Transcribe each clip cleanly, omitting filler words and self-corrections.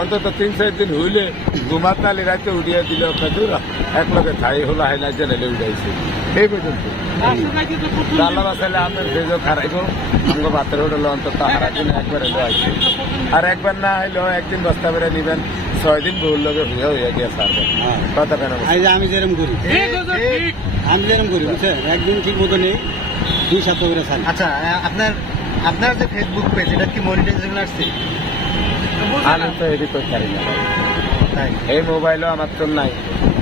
অন্তত 3-4 দিন হইলে ঘুমাত নালি রাতে উড়িয়ে দিলে এক লোকে খাই হলো হাই না জেনে উড়াইছে এই পর্যন্ত আল্লাহ বাসাইলে আপনার ভেজো খারাইব আমাকে বাতের হোটেল অন্তত হারা দিন একবার এলো আসছে আর একবার না হইলেও একদিন বস্তা বেড়ে নিবেন 6 দিন বহুর লোকে হইয়া গিয়ে সারবেন কথা কেন আমি যেরকম করি বুঝছেন একদিন ঠিক মতো নেই 2 সপ্তাহ করে সার। আচ্ছা আপনার যে ফেসবুক পেজ এটা কি মনিটাইজেশন আসছে? আমি তো এডি করতে পারি না এই মোবাইলও আমার তো নাই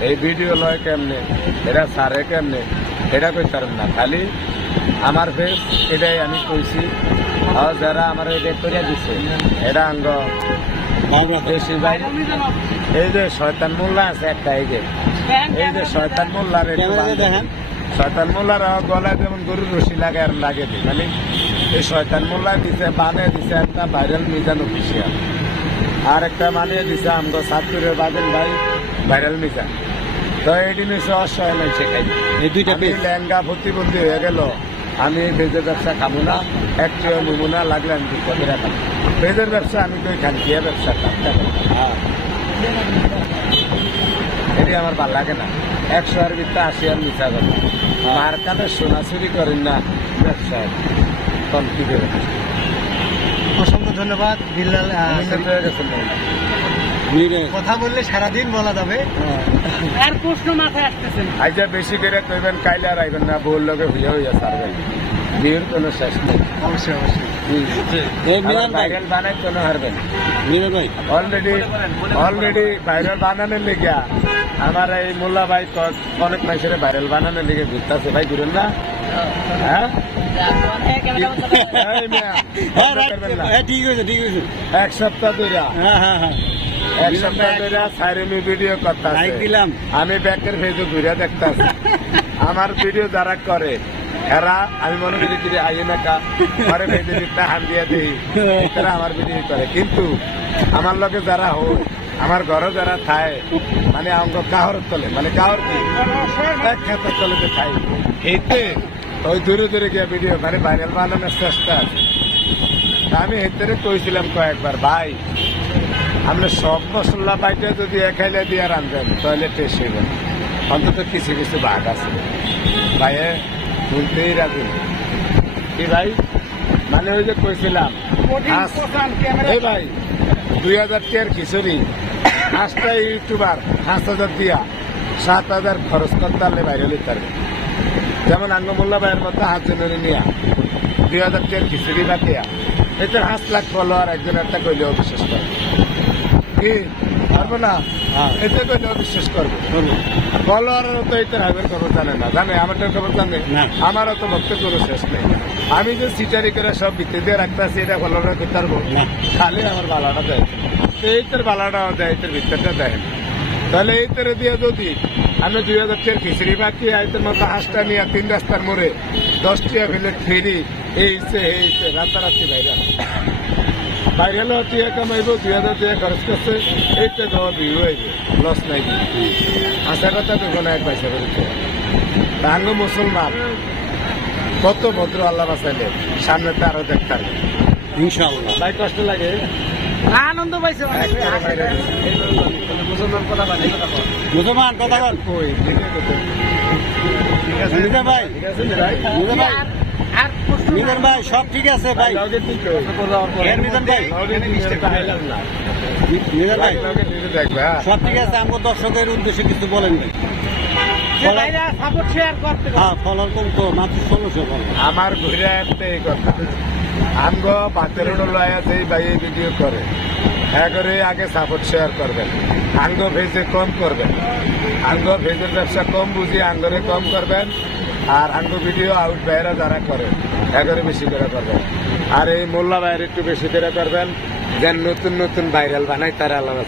এই ভিডিও লয় কেমনে এটা সারে কেমনে এটা করতে পারেন না খালি আমার ফেস এটাই আমি কইছি আর যারা আমার এটা করে দিছে এটা আঙ্গ বেশি ভাই এই যে শয়তান মোল্লা আছে একটা এই যে শয়তান মোল্লার দেখেন শয়তান মোল্লার গলায় যেমন গরুর রশি লাগে আর লাগে দিই মানে এই শয়তান মোল্লা দিছে বানিয়ে দিছে একটা ভাইরাল মিজান অফিসিয়াল আর একটা মানিয়ে দিছে আমগো সাতপুরের বাদল ভাই ভাইরাল মিজান তো এটি নিশ্চয় অসহায় নয় শেখাই এই দুইটা লেহেঙ্গা প্রতিবন্ধী হয়ে গেল আমি ভেজের ব্যবসা খাবো না একটু নমুনা লাগলে আমি বিপদে রাখাবো ভেজের ব্যবসা আমি তো খানকিয়া ব্যবসা এটি আমার ভাল লাগে না 100 আর ভিতরে 80 আর মিশা কথা মার কাছে সোনা চুরি করেন না ব্যবসায় তখন কি করে অসংখ্য ধন্যবাদ বিল্লাল। কথা বললে সারাদিন বলা যাবে আর প্রশ্ন মাথায় আসতেছে আজ বেশি করে কইবেন কাইলে আর আইবেন না বউর লগে হইয়া হইয়া সারবেন বিয়ের কোনো শেষ নেই অবশ্যই ভাইরাল বানাই কোনো হারবেন ভাই অলরেডি ভাইরাল বানানোর লেগে আমার এই মোল্লা ভাই অনেক মানুষের ভাইরাল বানানোর লেগে ঘুরতেছে ভাই ঘুরেন না হ্যাঁ ঠিক হয়েছে এক সপ্তাহ ধরে সাইরেমি ভিডিও করতে দিলাম আমি ব্যাংকের ভেজে ঘুরে দেখতেছি আমার ভিডিও যারা করে এরা আমি মনে করি যে আইয়ে নাকা ঘরে ভেজে দিতে হান দিয়ে দিই এরা আমার ভিডিও করে কিন্তু আমার লগে যারা হোক আমার ঘরে যারা খায় মানে অঙ্গ কাহর তলে মানে কাহর কি এক খেতের তলে খাই এইতে ওই দূরে দূরে গিয়ে ভিডিও মানে ভাইরাল বানানোর চেষ্টা আছে আমি এতে কইছিলাম কয়েকবার ভাই আপনি সব মশলা পাইতে যদি খাইলে দিয়ে রান্ধবেন তাহলে টেস্ট হইবে অন্তত কিছু কিছু ভাগ আছে ভাইয়ে বলতেই রাখি কি ভাই মানে ওই যে কইছিলাম এই ভাই 2000 টাকার খিচুড়ি 5টা ইউটিউবার 5000 দিয়া 7000 খরচ করতে পারলে বাইরে লিখতে পারবে যেমন আঙ্গমোল্লা ভাইয়ের মধ্যে 5 জনের নিয়া 2000 টাকার খিচুড়ি বাতিয়া এতে 5 লাখ ফলোয়ার একজন একটা কইলেও বিশ্বাস করে কি পারবো না এতে কইলেও বিশ্বাস করবো ফলোয়ারেরও তো এতে হাইবের খবর জানে আমারটার খবর জানে আমারও তো বক্তব্য করে শেষ নেই আমি যে সিটারি করে সব ভিতরে দিয়ে রাখতেছি এটা ফলোয়ার করতে পারবো খালি আমার বালাটা দেয় এইটার বালাটাও দেয় এটার ভিতরটা দেয় তাহলে এইটারে দিয়ে যদি আমি 2000 টাকার খিচড়ি বাকি আইতের মতো 5টা নিয়ে 3 রাস্তার মোড়ে 10 টাকা ফেলে ফেরি এইছে রাতারাতি বাইরে টিয়া কামাইব 2000 টাকা খরচ করছে এইটা দেওয়া ভিউ হইবে লস নাই আশা কথা তো কোনো এক পয়সা করেছে তাঙ্গ মুসলমান কত ভদ্র আল্লাহ বাঁচাইলে সামনে তো আরো দেখতাম ইনশাআল্লাহ ভাই কষ্ট লাগে আনন্দ পাইছে মুসলমান কথা বল ভাই সব ঠিক আছে ভাই সব ঠিক আছে আমার দর্শকের উদ্দেশ্যে কিছু বলেন ফলোয়ার কম তো মাত্র 1600 আমার ঘুরে একটাই কথা আমগো বাতের লয়া যেই ভাই ভিডিও করে করে আগে সাপোর্ট শেয়ার করবেন আঙ্গ ভেজে কম করবেন আঙ্গ ভেজের ব্যবসা কম বুঝি আঙ্গরে কম করবেন আর আঙ্গ ভিডিও আউট ভাইরা যারা করে করে বেশি করে করবেন আর এই মোল্লা ভাইয়ের একটু বেশি করে করবেন যেন নতুন নতুন ভাইরাল বানাই তারা আলাদা